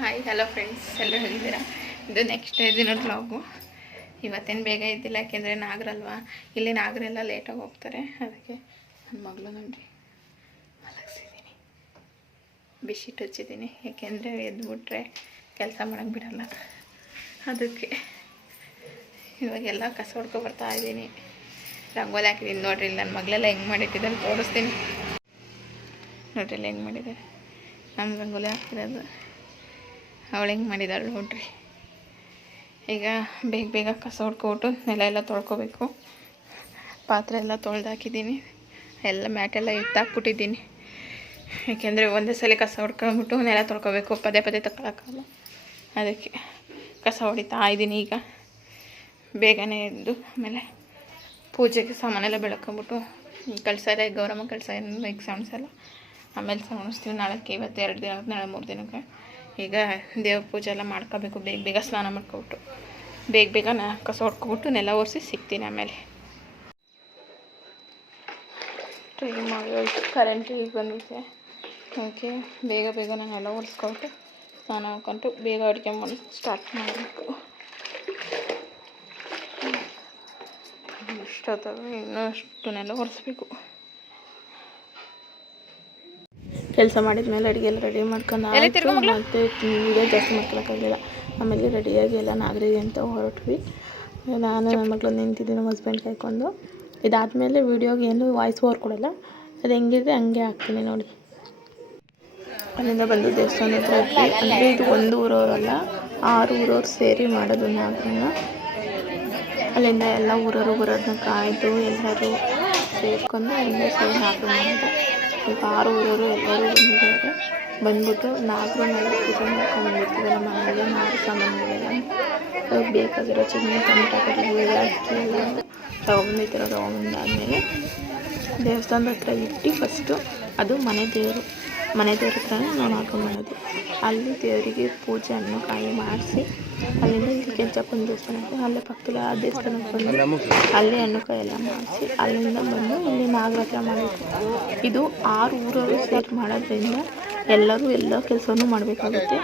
Hi hello friends, ಎಲ್ಲರೂ ಹೇಳಿದ್ದೀರಾ. ಇದು next ದಿನ ವ್ಲಾಗು. ಇವತ್ತೇನು ಬೇಗ ಇದ್ದಿಲ್ಲ, ಯಾಕೆಂದರೆ ನಾಗರಲ್ವಾ, ಇಲ್ಲಿ ನಾಗರೆಲ್ಲ ಲೇಟಾಗಿ ಹೋಗ್ತಾರೆ. ಅದಕ್ಕೆ ನನ್ನ ಮಗಳು ನೋಡಿ ಮಲಗಿಸಿದ್ದೀನಿ, ಬಿಸಿಟ್ಟು ಹಚ್ಚಿದ್ದೀನಿ. ಯಾಕೆಂದರೆ ಎದ್ಬಿಟ್ರೆ ಕೆಲಸ ಮಾಡೋಕ್ಕೆ ಬಿಡಲ್ಲ. ಅದಕ್ಕೆ ಇವಾಗೆಲ್ಲ ಕಸ ಹೊಡ್ಕೊ ಬರ್ತಾಯಿದ್ದೀನಿ. ರಂಗೋಲಿ ಹಾಕಿದ್ದೀನಿ ನೋಡ್ರಿ. ನನ್ನ ಮಗಳೆಲ್ಲ ಹೆಂಗೆ ಮಾಡಿಟ್ಟಿದ್ದಾರೆ ತೋರಿಸ್ತೀನಿ ನೋಡ್ರಿ. ಎಲ್ಲ ಹೆಂಗೆ ಮಾಡಿದ್ದಾರೆ, ನಾನು ರಂಗೋಲಿ ಹಾಕ್ತಿರೋದು, ಅವಳು ಹೆಂಗೆ ಮಾಡಿದಾಳು ನೋಡ್ರಿ. ಈಗ ಬೇಗ ಬೇಗ ಕಸ ಹೊಡ್ಕೊಬಿಟ್ಟು ನೆಲ ಎಲ್ಲ ತೊಳ್ಕೊಬೇಕು. ಪಾತ್ರೆ ಎಲ್ಲ ತೊಳೆದಾಕಿದ್ದೀನಿ, ಎಲ್ಲ ಮ್ಯಾಟೆಲ್ಲ ಇಟ್ಟಾಕ್ಬಿಟ್ಟಿದ್ದೀನಿ. ಏಕೆಂದರೆ ಒಂದೇ ಸಲ ಕಸ ಹೊಡ್ಕೊಂಬಿಟ್ಟು ನೆಲ ತೊಳ್ಕೊಬೇಕು, ಪದೇ ಪದೇ ತಗೊಳಕ್ಕಲ್ಲ. ಅದಕ್ಕೆ ಕಸ ಹೊಡಿತಾ ಇದ್ದೀನಿ. ಈಗ ಬೇಗನೆ ಎದ್ದು ಆಮೇಲೆ ಪೂಜೆಗೆ ಸಾಮಾನೆಲ್ಲ ಬೆಳ್ಕೊಂಬಿಟ್ಟು ಕಳಸ ಇದೆ, ಗೌರಮ್ಮ ಕಳಸ ಈಗ ಸಣ್ಸಲ್ಲ, ಆಮೇಲೆ ಸಣಿಸ್ತೀವಿ. ನಾಳೆಗೆ ಇವತ್ತು 2 ದಿನ, ನಾಳೆ 3 ದಿನಕ್ಕೆ. ಈಗ ದೇವ್ರ ಪೂಜೆ ಎಲ್ಲ ಮಾಡ್ಕೋಬೇಕು. ಬೇಗ ಬೇಗ ಸ್ನಾನ ಮಾಡ್ಕೊಬಿಟ್ಟು ಬೇಗ ಬೇಗ ಕಸ ಹೊಡ್ಕೊಬಿಟ್ಟು ನೆಲ ಒರೆಸಿ ಸಿಗ್ತೀನಿ. ಆಮೇಲೆ ಟೈಮ್ ಆಗೋಯ್ತು, ಕರೆಂಟ್ ಈಗ ಬಂದಿದೆ. ಓಕೆ, ಬೇಗ ಬೇಗ ನಾನೆಲ್ಲ ಒರೆಸ್ಕೊಬಿಟ್ಟು ಸ್ನಾನ ಮಾಡ್ಕೊಂಡು ಬೇಗ ಅಡುಗೆ ಮಾಡಿ ಸ್ಟಾರ್ಟ್ ಮಾಡಬೇಕು. ಇಷ್ಟೊತ್ತಾಗ ಇನ್ನೂ ಅಷ್ಟನ್ನೆಲ್ಲ ಒರೆಸ್ಬೇಕು. ಕೆಲಸ ಮಾಡಿದ ಮೇಲೆ ಅಡುಗೆ ಎಲ್ಲ ರೆಡಿ ಮಾಡ್ಕೊಂಡು ಮತ್ತು ವೀಡಿಯೋ ಜಾಸ್ತಿ ಮಾಡ್ಕೊಳಕ್ಕಾಗಲಿಲ್ಲ. ಆಮೇಲೆ ರೆಡಿಯಾಗಿ ಎಲ್ಲ ನಾಗರಿಗೆ ಅಂತ ಹೊರಟ್ವಿ. ನಾನು ನನ್ನ ಮಗಳು ನಿಂತಿದ್ದೀನಿ, ನಮ್ಮ ಹಸ್ಬೆಂಡ್ ಕಾಯ್ಕೊಂಡು. ಇದಾದಮೇಲೆ ವೀಡಿಯೋಗೆ ಏನು ವಾಯ್ಸ್ ಓವರ್ ಕೊಡೋಲ್ಲ, ಅದು ಹೆಂಗಿದೆ ಹಂಗೆ ಹಾಕ್ತೀನಿ ನೋಡಿ. ಅಲ್ಲಿಂದ ಬಂದು ದೇವಸ್ಥಾನ ಹತ್ರ ಇದ್ವಿ. ಅಂದರೆ ಇದು ಒಂದು ಊರವರಲ್ಲ, 6 ಊರವ್ರು ಸೇರಿ ಮಾಡೋದು ನಾಗರನ್ನ. ಅಲ್ಲಿಂದ ಎಲ್ಲ ಊರವರು ಬರೋದನ್ನ ಕಾಯ್ದು ಎಲ್ಲರೂ ಸೇರ್ಕೊಂಡು ಅಲ್ಲಿಂದ ಸೇರಿ ನಾಗರ ಮಾಡೋದು. ಈಗ 6 ಊರವರು ಎಲ್ಲರೂ ಬಂದಿದ್ದಾರೆ. ಬಂದ್ಬಿಟ್ಟು ನಾಗರನ್ನೆಲ್ಲ ಪೂಜೆ ಮಾಡ್ಕೊಂಡ್ಬಂದಿರ್ತೀವಲ್ಲ ಮನೆಗೆ, ನಾಗರ ಸಾಮಾನುಗಳೆಲ್ಲ ಬೇಕಾಗಿರೋ ಚಿನ್ನ, ಟೊಮೆಟೊ, ಕರಿಬೇವು, ಅಕ್ಕಿ ಎಲ್ಲ ತೊಗೊಂಬಂದಾದ್ಮೇಲೆ ದೇವಸ್ಥಾನದ ಹತ್ರ ಇಟ್ಟು ಫಸ್ಟು ಅದು ಮನೆ ದೇವ್ರ ಹತ್ರನೇ ನಾವು ನಾಗರ ಮಾಡೋದು. ಅಲ್ಲಿ ದೇವರಿಗೆ ಪೂಜೆ ಹಣ್ಣು ಕಾಯಿ ಮಾಡಿಸಿ ಅಲ್ಲಿಂದ ಇಲ್ಲಿ ಕೆಂಚಪ್ಪನ ದೇವಸ್ಥಾನಕ್ಕೆ, ಅಲ್ಲೇ ಪಕ್ಕದಲ್ಲಿ ಆ ದೇವಸ್ಥಾನಕ್ಕೆ ಬಂದು ಅಲ್ಲಿ ಹಣ್ಣು ಕಾಯಿ ಎಲ್ಲ ಮಾಡಿಸಿ ಅಲ್ಲಿಂದ ಬಂದು ಇಲ್ಲಿ ನಾಗರ ಹತ್ರ ಮಾಡಬೇಕು. ಇದು 6 ಊರವರು ಸೇರಿ ಮಾಡೋದ್ರಿಂದ ಎಲ್ಲರೂ ಎಲ್ಲ ಕೆಲಸವೂ ಮಾಡಬೇಕಾಗುತ್ತೆ.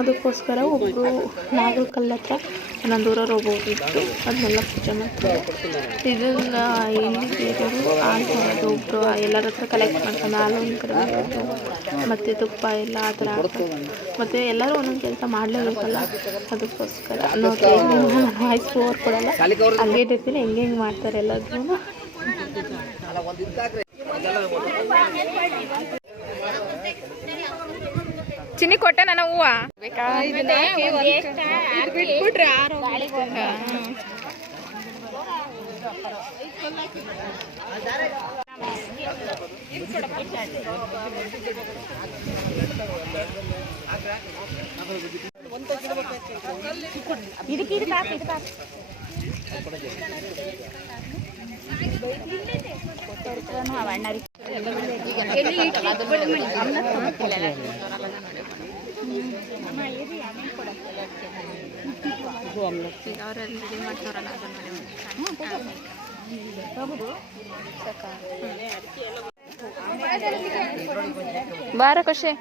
ಅದಕ್ಕೋಸ್ಕರ ಒಬ್ಬರು ನಾಗರ ಕಲ್ಲ ಹತ್ರ ಒಂದೊಂದು ಊರವ್ರು ಒಬ್ಬೊಬ್ರು ಅದನ್ನೆಲ್ಲ ಪೂಜೆ ಮಾಡ್ತಾರೆ. ಇದನ್ನು ಇಲ್ಲಿ ಬೇರೆಯವರು ಹಾಲು ತರೋದು, ಒಬ್ಬರು ಎಲ್ಲರ ಹತ್ರ ಕಲೆಕ್ಟ್ ಮಾಡ್ಕೊಂಡು ಹಾಲು ಒಂದು ಕಡೆ ಮಾಡೋದು, ಮತ್ತು ತುಪ್ಪ ಎಲ್ಲ ಆ ಥರ ಹಾಕೋದು. ಮತ್ತು ಎಲ್ಲರೂ ಒಂದೊಂದು ಕೆಲಸ ಮಾಡಲೇಬೇಕಲ್ಲ, ಅದಕ್ಕೋಸ್ಕರ ನೋಡಿ. ನಾನು ವಾಯ್ಸ್ ಓವರ್ ಕೊಡೋಲ್ಲ, ಹಂಗೆ ಇರ್ತೀನಿ, ಹೆಂಗೆ ಮಾಡ್ತಾರೆ ಎಲ್ಲದೂ. ಚಿನ್ನಿ ಕೊಟ್ಟೆ ನನ್ನ ಹೂವು ಬಿಟ್ಬಿಟ್ರೆ ಅವರಲ್ಲಿ ರೆಡಿ ಮಾಡ್ತಾರಲ್ಲ ಬಾರ ಖುಷಿ.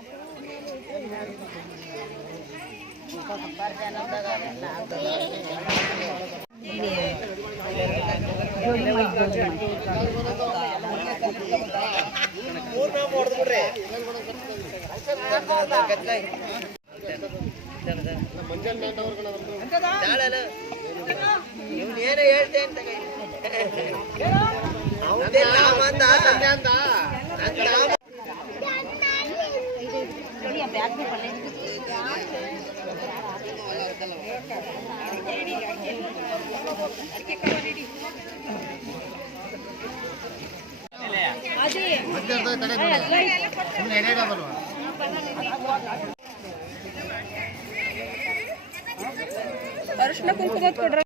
ಅರಿಶಿನ ಕುಂಕುಮ ಕೊಡ್ರಿ.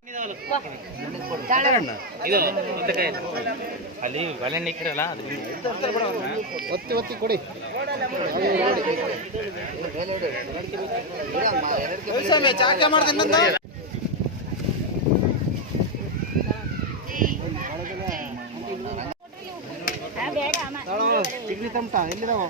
ಅಲ್ಲಿ ಬಾಳೆಹಣ್ಣು ಇಕ್ಕಿರಲ್ಲ, ಒತ್ತಿ ಒತ್ತಿ ಕೊಡಿ. ತಿಂಡಿ ತಮಟ ಎಲ್ಲಿದಾವ?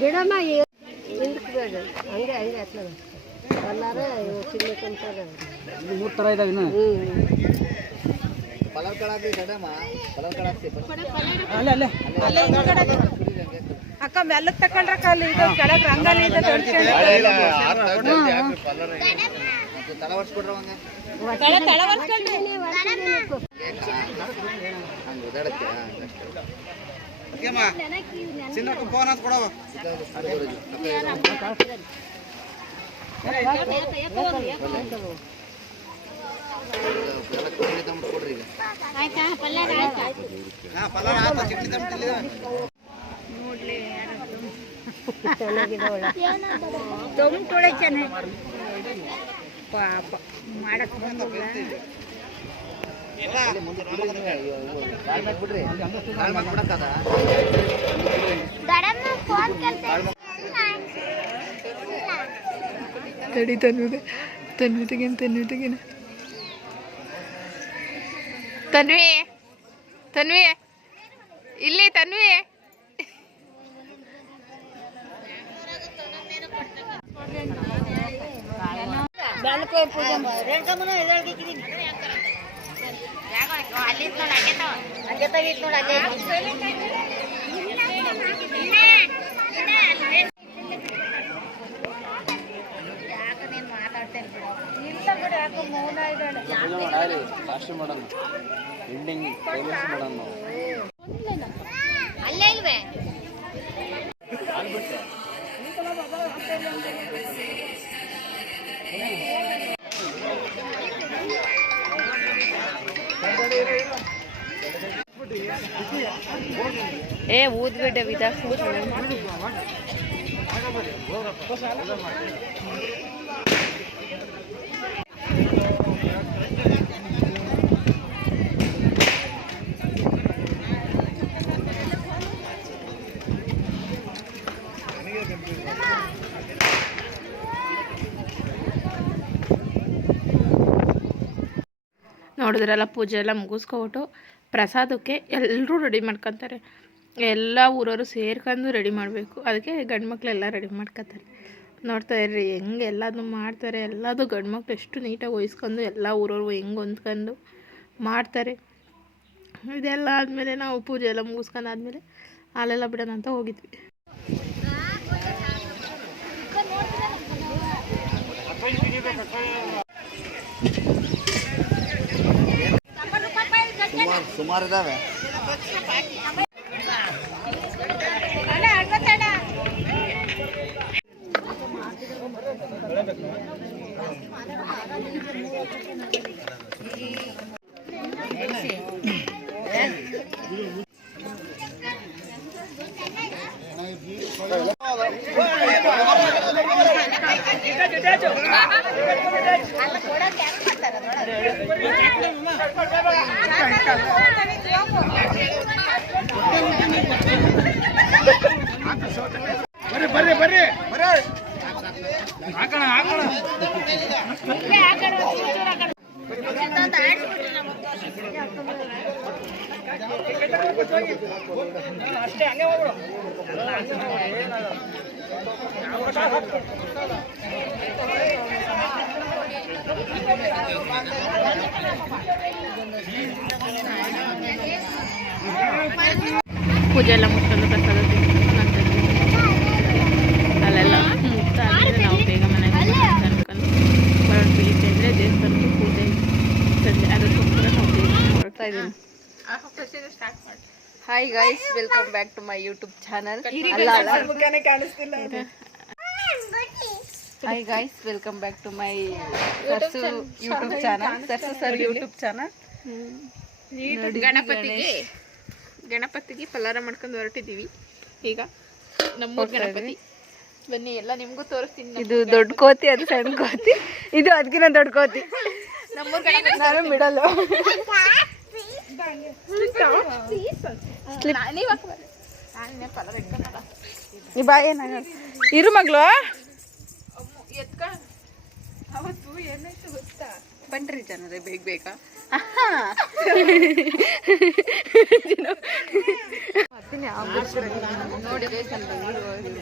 ಬಿಡಮ್ಮ ಬೇಡ ಹಂಗೆ ಹಂಗೆ ಹತ್ಲ ಬಲ್ಲಾರ ಚಿನ್ನಕಂತಾರ 3 ಥರ ಇದಾವೆ ಇನ್ನು ಅಲ್ಲೇ ಅಕ್ಕ ಮೆಲ್ಲಕ್ ತಕೊಂಡ್ರಕ್ಕ ಅಲ್ಲಿ ಇದು ಕೆಳಗೆ ರಂಗಲ್ಲಿ ಇದೆ ತೊಗೊಂಡ್ಕೊಳೆ ಚೆನ್ನಾಗಿ ಪಾಪ ಮಾಡಕ್ ಬಂದಿಲ್ಲ ತಡಿ ತನ್ವಿ ತೆಗೀನ ತನ್ವಿ ಇಲ್ಲಿ ತನ್ವಿ ಅಲ್ಲೇ ಇಲ್ವೇ ಏ ಊದ್ಬಿಟ್ಟೆ ವಿಧ ನೋಡಿದ್ರಲ್ಲ ಪೂಜೆ ಎಲ್ಲ ಮುಗಿಸ್ಕೊಬಿಟ್ಟು ಪ್ರಸಾದಕ್ಕೆ ಎಲ್ಲರೂ ರೆಡಿ ಮಾಡ್ಕೊತಾರೆ. ಎಲ್ಲ ಊರವರು ಸೇರ್ಕೊಂಡು ರೆಡಿ ಮಾಡಬೇಕು. ಅದಕ್ಕೆ ಗಂಡು ಮಕ್ಕಳೆಲ್ಲ ರೆಡಿ ಮಾಡ್ಕೊತಾರೆ. ನೋಡ್ತಾ ಇರ್ರಿ ಹೆಂಗೆ ಎಲ್ಲದೂ ಮಾಡ್ತಾರೆ. ಎಲ್ಲದೂ ಗಂಡು ಮಕ್ಳು ಎಷ್ಟು ನೀಟಾಗಿ ವಹಿಸ್ಕೊಂಡು ಎಲ್ಲ ಊರವರು ಹೆಂಗೆ ಹೊಂದ್ಕೊಂಡು ಮಾಡ್ತಾರೆ. ಇದೆಲ್ಲ ಆದಮೇಲೆ ನಾವು ಪೂಜೆ ಎಲ್ಲ ಮುಗಿಸ್ಕೊಂಡು ಆದಮೇಲೆ ಹಾಲೆಲ್ಲ ಬಿಡೋಣ ಅಂತ ಹೋಗಿದ್ವಿ. ಸುಮಾರು ಇದಾವೆ. ಬರ್ರಿ ಬರ್ರಿ ಬರ್ರಿ ಹಾಕೋಣ ಹಾಕೋಣ ಅಷ್ಟೇ ಹಂಗೆ ಹೋಗ್ಬಿಡು. ಪೂಜೆ ಎಲ್ಲ ಮುಗಿಸ್ಕೊಂಡು ಪ್ರಸಾದ ಅಲ್ಲೆಲ್ಲ ಮುಗ್ತಾ ಆದಮೇಲೆ ನಾವು ಬೇಗ ಮನೆಗೆ ಅನ್ಕೊಂಡು ಹೊರಡ್ತೀವಿ. ಅಂದರೆ ದೇವಸ್ಥಾನಕ್ಕೆ ಪೂಜೆ ಸಂಜೆ ಅದಕ್ಕೋಸ್ಕರ ನಾವು ಬೇಗ ಹೊರಡ್ತಾ ಇದ್ದೀವಿ. Hi guys, welcome back to my YouTube channel. Hi guys, welcome back to my Sarsu YouTube channel. Sarsu sir YouTube channel. ಗಣಪತಿಗೆ ಪಲಾರ ಮಾಡ್ಕೊಂಡು ಹೊರಟಿದ್ದೀವಿ. ಈಗ ನಮ್ಮ ಗಣಪತಿ ಬನ್ನಿ ಎಲ್ಲ ನಿಮಗೂ ತೋರಿಸ್ತೀನಿ. ಇದು ದೊಡ್ಡ ಕೋತಿ, ಅದು ಸಣ್ಣ ಕೋತಿ, ಇದು ಅದಕ್ಕಿಂತ ದೊಡ್ಡ ಕೋತಿ. ನಮ್ಮೂರ್ ಗಣಪತಿ ನಾನು ಬಿಡಲ್ಲ. ಈ ಬಾಯಿ ಇರು ಮಗಳು. ಅವತ್ತು ಏನಾಯ್ತು ಗೊತ್ತಾ, ಬನ್ರಿ ಜನರೇ ಬೇಗ ಬೇಗ. ನೋಡಿ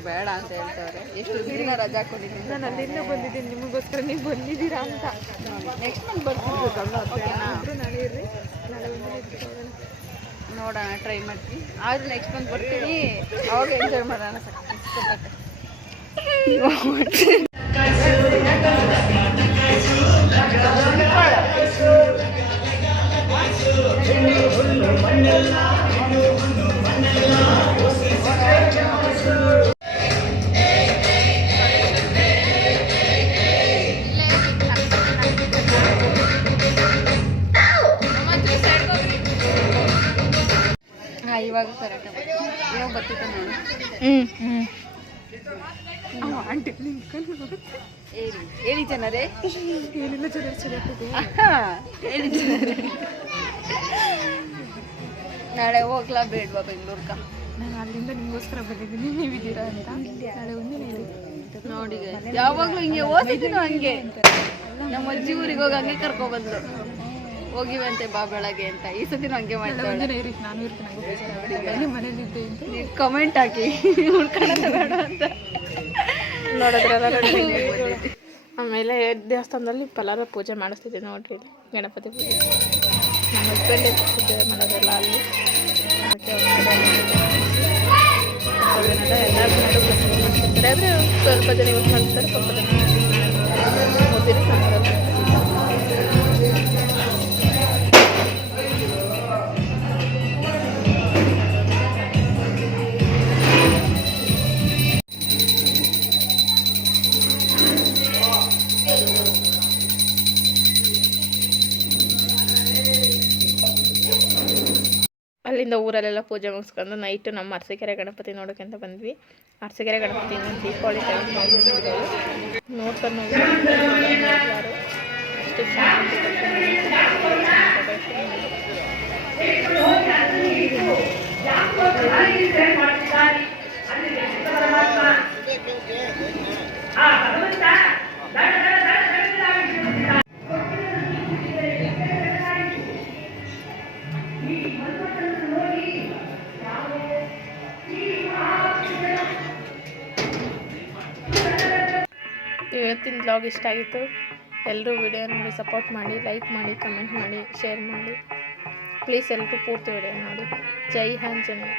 ಬೇಡ ಅಂತ ಹೇಳ್ತವ್ರೆ. ಎಷ್ಟು ದಿನ ರಜಾ ಹಾಕೊಂಡಿದ್ದೀನಿ. ನಾನು ಅಲ್ಲಿಂದ ಬಂದಿದ್ದೀನಿ ನಿಮಗೋಸ್ಕರ, ನೀವು ಬಂದಿದ್ದೀರಾ ಅಂತ. ನೆಕ್ಸ್ಟ್ ಮಂತ್ ಬರ್ತಿದ್ರು ನಾಳೆ ಇರ್ರಿ, ನಾಳೆ ನೋಡೋಣ, ಟ್ರೈ ಮಾಡ್ತೀನಿ. ಆದ್ರೆ ನೆಕ್ಸ್ಟ್ ಮಂತ್ ಬರ್ತೀನಿ, ಅವಾಗ ಎಂಜಾಯ್ ಮಾಡೋಣ. ಸಿಕ್ಕಾಪಟ್ಟೆ. ಇವಾಗ ಕರೆಕ್ಟ್ ಇವಾಗ ಬರ್ತಿತ್ತು ನೋಡು. ಆಂಟಿ ಹೇಳಿ ಜನರೇ, ಏನಿಲ್ಲ ಜನರು ಚೆನ್ನಾಗ್ತದೆ. ಹೇಳಿ ಜನರೇ, ನಾಳೆ ಹೋಗ್ಲಾ ಬೇಡ್ವಾ ಬೆಂಗ್ಳೂರ್ಗ? ನಾನು ಅಲ್ಲಿಂದ ನಿಮಗೋಸ್ಕರ ಬಂದಿದ್ದೀನಿ, ನೀವಿದ್ದೀರಾ ಅಂತ. ನಾಳೆ ಒಂದಿನ ಹೇಳಿ ನೋಡಿ, ಯಾವಾಗಲೂ ಹಿಂಗೆ ಓದಿದ್ದೀನೋ ಹಂಗೆ. ನಮ್ಮ ಅಜ್ಜಿ ಊರಿಗೆ ಹೋಗಿ ಹಂಗೆ ಕರ್ಕೊಬಂದ್ರು, ಹೋಗಿವಂತೆ ಬಾ ಬೆಳಗ್ಗೆ ಅಂತ. ಈ ಸತಿನೂ ಹಂಗೆ ಮಾಡ್ತಾಳೆ. ನಾನು ಇರ್ತೀನಿ, ಮನೇಲಿ ಇದ್ದೆ ಅಂತ ನೀವು ಕಮೆಂಟ್ ಹಾಕಿ ಉಳ್ಕೊಳ್ಳೋದು ಬೇಡ ಅಂತ. ನೋಡಿದ್ರಲ್ಲ. ಆಮೇಲೆ ದೇವಸ್ಥಾನದಲ್ಲಿ ಪಲಾರ ಪೂಜೆ ಮಾಡಿಸ್ತಿದ್ದೆ ನೋಡ್ರಿ, ಗಣಪತಿ ಪೂಜೆ. ನಮ್ಮ ಹಸ್ಬೆಂಡೇ ಪೂಜೆ ಮಾಡೋದೆಲ್ಲ ಅಲ್ಲಿ. ಎಲ್ಲರೂ ಮಾಡ್ತಿರ್ತಾರೆ, ಆದರೆ ಸ್ವಲ್ಪ ಜನ ಯೂಸ್ ಮಾಡ್ತಾರೆ, ಸ್ವಲ್ಪ ಜನ ಓದಿರಿ ಸಮಾರೋಹ. ಅಲ್ಲಿಂದ ಊರಲ್ಲೆಲ್ಲ ಪೂಜೆ ಮುಗಿಸ್ಕೊಂಡು ನೈಟು ನಮ್ಮ ಅರಸೀಕೆರೆ ಗಣಪತಿ ನೋಡೋಕೆ ಅಂತ ಬಂದ್ವಿ. ಅರಸೀಕೆರೆ ಗಣಪತಿ ದೀಪಾವಳಿ ಟೈಮ್ ನೋಡ್ಕೊಂಡು ಅಷ್ಟು ಇವತ್ತಿನ ಬ್ಲಾಗ್ ಇಷ್ಟ ಆಗಿತ್ತು. ಎಲ್ಲರೂ ವಿಡಿಯೋ ನೋಡಿ ಸಪೋರ್ಟ್ ಮಾಡಿ, ಲೈಕ್ ಮಾಡಿ, ಕಮೆಂಟ್ ಮಾಡಿ, ಶೇರ್ ಮಾಡಿ. ಪ್ಲೀಸ್ ಎಲ್ಲರೂ ಪೂರ್ತಿ ವಿಡಿಯೋ ನೋಡಿ. ಜೈ ಆಂಜನೇಯ.